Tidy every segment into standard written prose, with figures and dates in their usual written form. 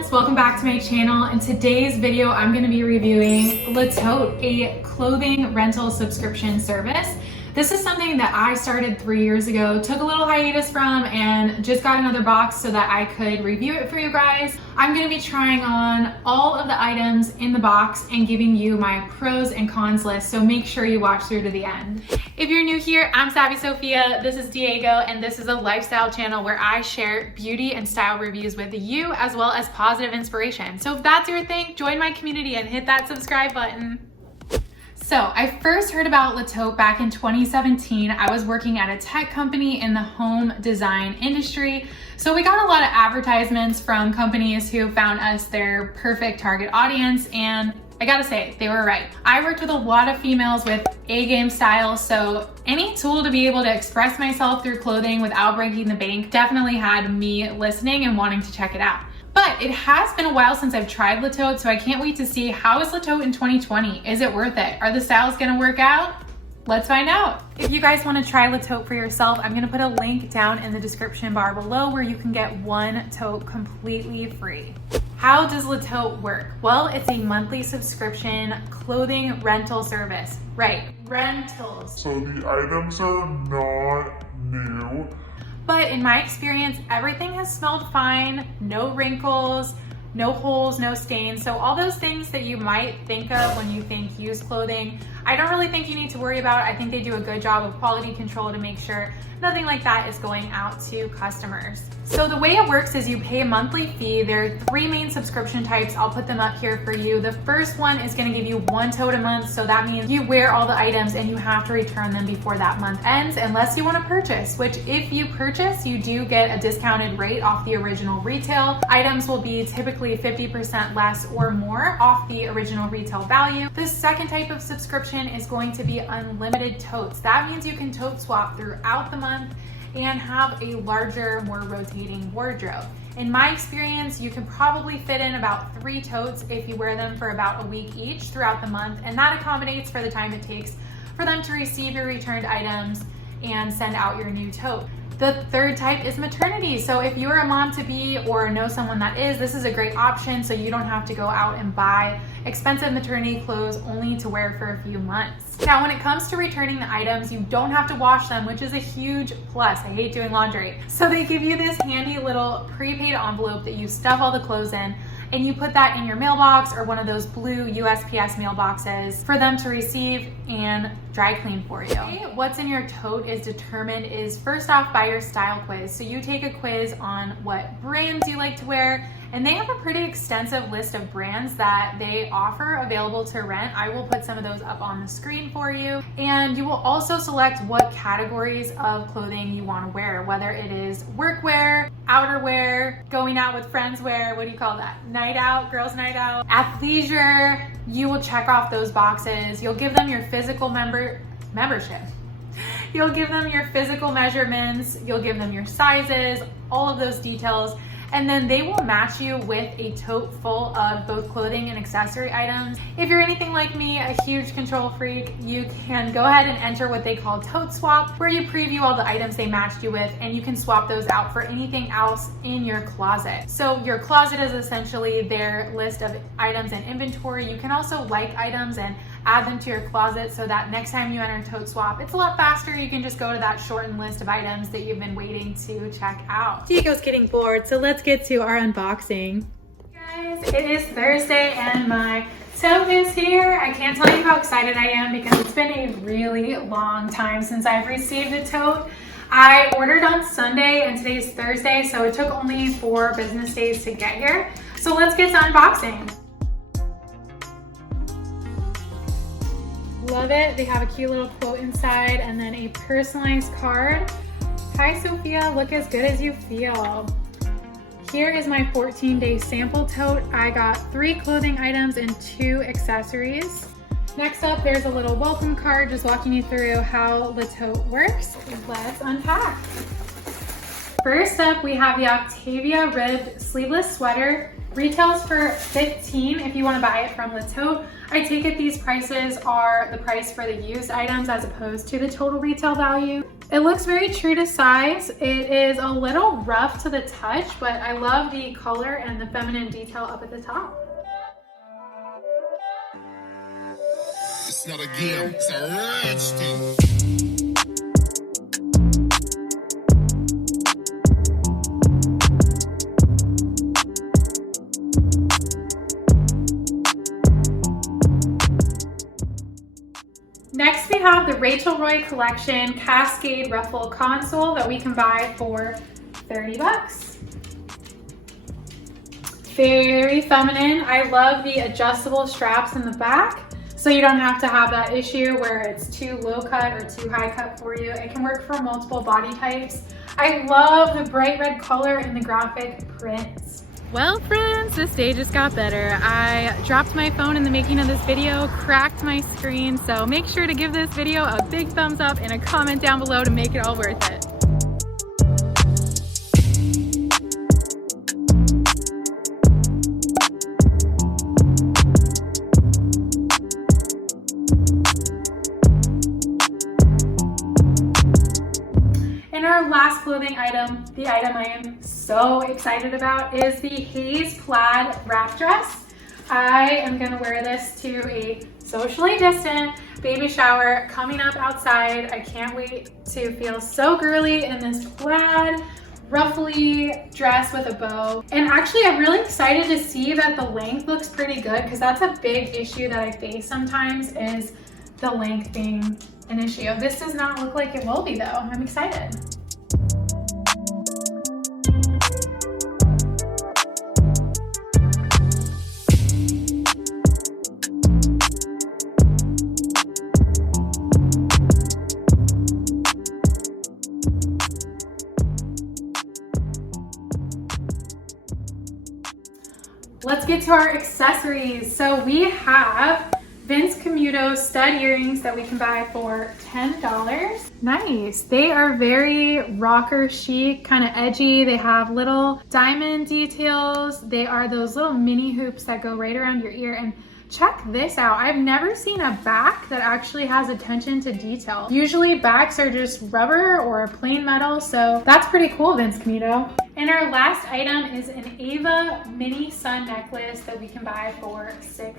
friends, welcome back to my channel. In today's video, I'm going to be reviewing Tote, a clothing rental subscription service. This is something that I started 3 years ago, took a little hiatus from, and just got another box so that I could review it for you guys. I'm going to be trying on all of the items in the box and giving you my pros and cons list, so make sure you watch through to the end. If you're new here, I'm Savvy Sophia, this is Diego, and this is a lifestyle channel where I share beauty and style reviews with you as well as positive inspiration. So if that's your thing, join my community and hit that subscribe button. So I first heard about Tote back in 2017. I was working at a tech company in the home design industry. So we got a lot of advertisements from companies who found us their perfect target audience, and I gotta say, they were right. I worked with a lot of females with A-game style, so any tool to be able to express myself through clothing without breaking the bank definitely had me listening and wanting to check it out. But it has been a while since I've tried Tote, so I can't wait to see how is Tote in 2020. Is it worth it? Are the styles gonna work out? Let's find out. If you guys wanna try Tote for yourself, I'm gonna put a link down in the description bar below where you can get one tote completely free. How does Tote work? Well, it's a monthly subscription clothing rental service. Right, rentals. So the items are not new. But in my experience, everything has smelled fine, no wrinkles, no holes, no stains. So all those things that you might think of when you think used clothing, I don't really think you need to worry about. I think they do a good job of quality control to make sure nothing like that is going out to customers. So the way it works is you pay a monthly fee. There are 3 main subscription types. I'll put them up here for you. The first one is gonna give you 1 tote a month. So that means you wear all the items and you have to return them before that month ends, unless you wanna purchase, which if you purchase, you do get a discounted rate off the original retail. Items will be typically 50% less or more off the original retail value. The second type of subscription is going to be unlimited totes. That means you can tote swap throughout the month and have a larger, more rotating wardrobe. In my experience, you can probably fit in about 3 totes if you wear them for about a week each throughout the month, and that accommodates for the time it takes for them to receive your returned items and send out your new tote. The third type is maternity. So if you're a mom-to-be or know someone that is, this is a great option so you don't have to go out and buy expensive maternity clothes only to wear for a few months. Now, when it comes to returning the items, you don't have to wash them, which is a huge plus. I hate doing laundry. So they give you this handy little prepaid envelope that you stuff all the clothes in, and you put that in your mailbox or one of those blue USPS mailboxes for them to receive and dry clean for you. What's in your tote is determined first off by your style quiz. So you take a quiz on what brands you like to wear, and they have a pretty extensive list of brands that they offer available to rent. I will put some of those up on the screen for you. And you will also select what categories of clothing you want to wear, whether it is workwear, outerwear, going out with friends wear, what do you call that? Night out, girls night out, athleisure. You will check off those boxes. You'll give them your physical membership. You'll give them your physical measurements. You'll give them your sizes, all of those details. And then they will match you with a tote full of both clothing and accessory items. If you're anything like me, a huge control freak, you can go ahead and enter what they call tote swap, where you preview all the items they matched you with, and you can swap those out for anything else in your closet. So your closet is essentially their list of items and inventory. You can also like items and add them to your closet so that next time you enter tote swap, it's a lot faster. You can just go to that shortened list of items that you've been waiting to check out. Diego's getting bored, so let's get to our unboxing. Guys, it is Thursday and my tote is here. I can't tell you how excited I am because it's been a really long time since I've received a tote. I ordered on Sunday and today's Thursday, so it took only 4 business days to get here. So let's get to unboxing. Love it. They have a cute little quote inside and then a personalized card. Hi Sophia, look as good as you feel. Here is my 14-day sample tote. I got 3 clothing items and 2 accessories. Next up, there's a little welcome card just walking you through how the tote works. Let's unpack. First up, we have the Octavia ribbed sleeveless sweater. Retails for $15 if you want to buy it from Tote. I take it these prices are the price for the used items as opposed to the total retail value. It looks very true to size. It is a little rough to the touch, but I love the color and the feminine detail up at the top. It's not a game, it's a rich thing. Next, we have the Rachel Roy Collection Cascade Ruffle console that we can buy for 30 bucks. Very feminine. I love the adjustable straps in the back, so you don't have to have that issue where it's too low cut or too high cut for you. It can work for multiple body types. I love the bright red color and the graphic prints. Well friends, this day just got better. I dropped my phone in the making of this video, cracked my screen, so make sure to give this video a big thumbs up and a comment down below to make it all worth it. And our last clothing item, the item I am so excited about, is the Haze Plaid wrap dress. I am gonna wear this to a socially distant baby shower coming up outside. I can't wait to feel so girly in this plaid, ruffly dress with a bow. And actually, I'm really excited to see that the length looks pretty good, because that's a big issue that I face sometimes, is the length being an issue. This does not look like it will be though. I'm excited. Let's get to our accessories. So we have Vince Camuto stud earrings that we can buy for $10. Nice. They are very rocker chic, kind of edgy. They have little diamond details. They are those little mini hoops that go right around your ear. And check this out. I've never seen a back that actually has attention to detail. Usually backs are just rubber or plain metal, so that's pretty cool, Vince Camuto. And our last item is an Ava mini sun necklace that we can buy for $6.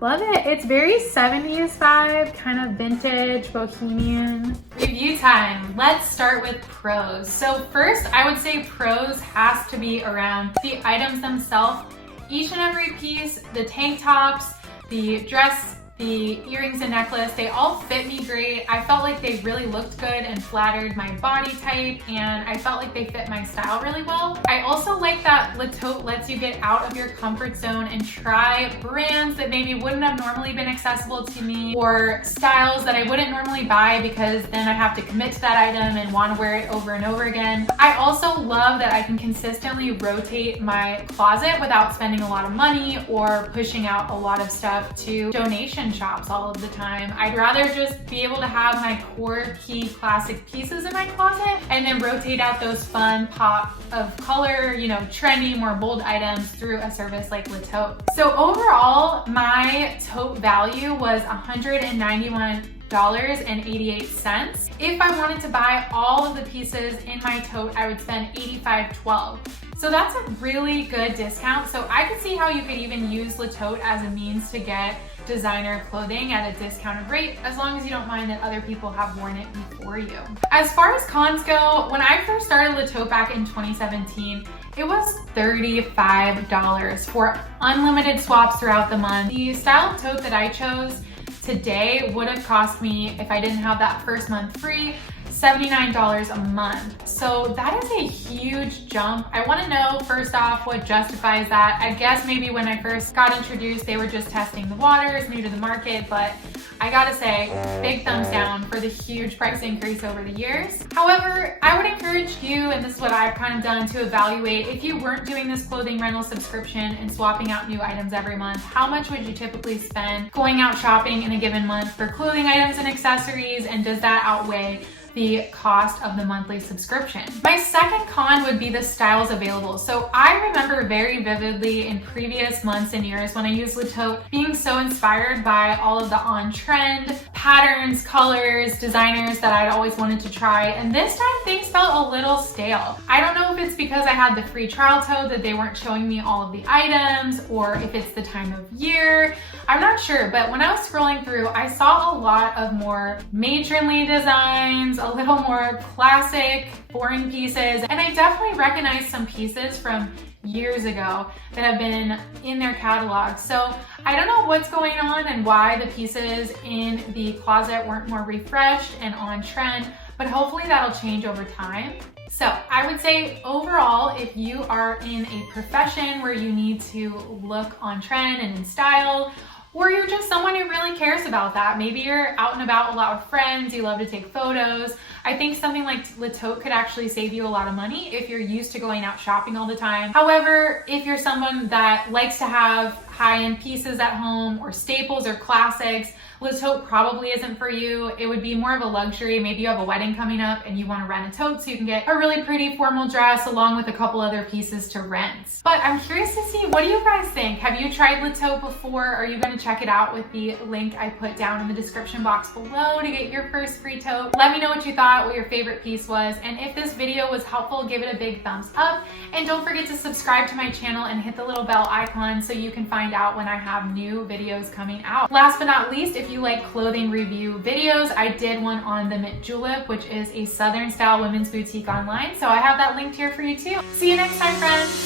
Love it. It's very 70s vibe, kind of vintage, bohemian. Review time. Let's start with pros. So first, I would say pros has to be around the items themselves. Each and every piece, the tank tops, the dress, the earrings and necklace, they all fit me great. I felt like they really looked good and flattered my body type, and I felt like they fit my style really well. I also like that Tote lets you get out of your comfort zone and try brands that maybe wouldn't have normally been accessible to me, or styles that I wouldn't normally buy, because then I have to commit to that item and want to wear it over and over again. I also love that I can consistently rotate my closet without spending a lot of money or pushing out a lot of stuff to donation shops all of the time. I'd rather just be able to have my core key classic pieces in my closet and then rotate out those fun pop of color, you know, trendy, more bold items through a service like Tote. So overall, my tote value was $191.88. If I wanted to buy all of the pieces in my tote, I would spend $85.12. So that's a really good discount. So I could see how you could even use Tote as a means to get designer clothing at a discounted rate, as long as you don't mind that other people have worn it before you. As far as cons go, when I first started Tote back in 2017, it was $35 for unlimited swaps throughout the month. The style of tote that I chose today would have cost me, if I didn't have that first month free, $79 a month. So that is a huge jump. I want to know, first off, what justifies that. I guess maybe when I first got introduced, they were just testing the waters, new to the market, but I gotta say, big thumbs down for the huge price increase over the years. However, I would encourage you, and this is what I've kind of done, to evaluate if you weren't doing this clothing rental subscription and swapping out new items every month, how much would you typically spend going out shopping in a given month for clothing items and accessories, and does that outweigh the cost of the monthly subscription. My second con would be the styles available. So I remember very vividly in previous months and years when I used Tote being so inspired by all of the on-trend patterns, colors, designers that I'd always wanted to try, and this time things felt a little stale. I don't know if it's because I had the free trial Tote that they weren't showing me all of the items, or if it's the time of year. I'm not sure, but when I was scrolling through, I saw a lot of more matronly designs, a little more classic, boring pieces, and I definitely recognized some pieces from years ago that have been in their catalog. So I don't know what's going on and why the pieces in the closet weren't more refreshed and on trend, but hopefully that'll change over time. So I would say overall, if you are in a profession where you need to look on trend and in style, or you're just someone who really cares about that, maybe you're out and about a lot with friends, you love to take photos, I think something like Tote could actually save you a lot of money if you're used to going out shopping all the time. However, if you're someone that likes to have high-end pieces at home or staples or classics, Tote probably isn't for you. It would be more of a luxury. Maybe you have a wedding coming up and you want to rent a Tote so you can get a really pretty formal dress along with a couple other pieces to rent. But I'm curious to see, what do you guys think? Have you tried Tote before? Are you going to check it out with the link I put down in the description box below to get your first free Tote? Let me know what you thought, what your favorite piece was, and if this video was helpful, give it a big thumbs up, and don't forget to subscribe to my channel and hit the little bell icon so you can find out when I have new videos coming out. Last but not least, if you like clothing review videos, I did one on the Mint Julep, which is a Southern style women's boutique online, so I have that linked here for you too. See you next time, friends.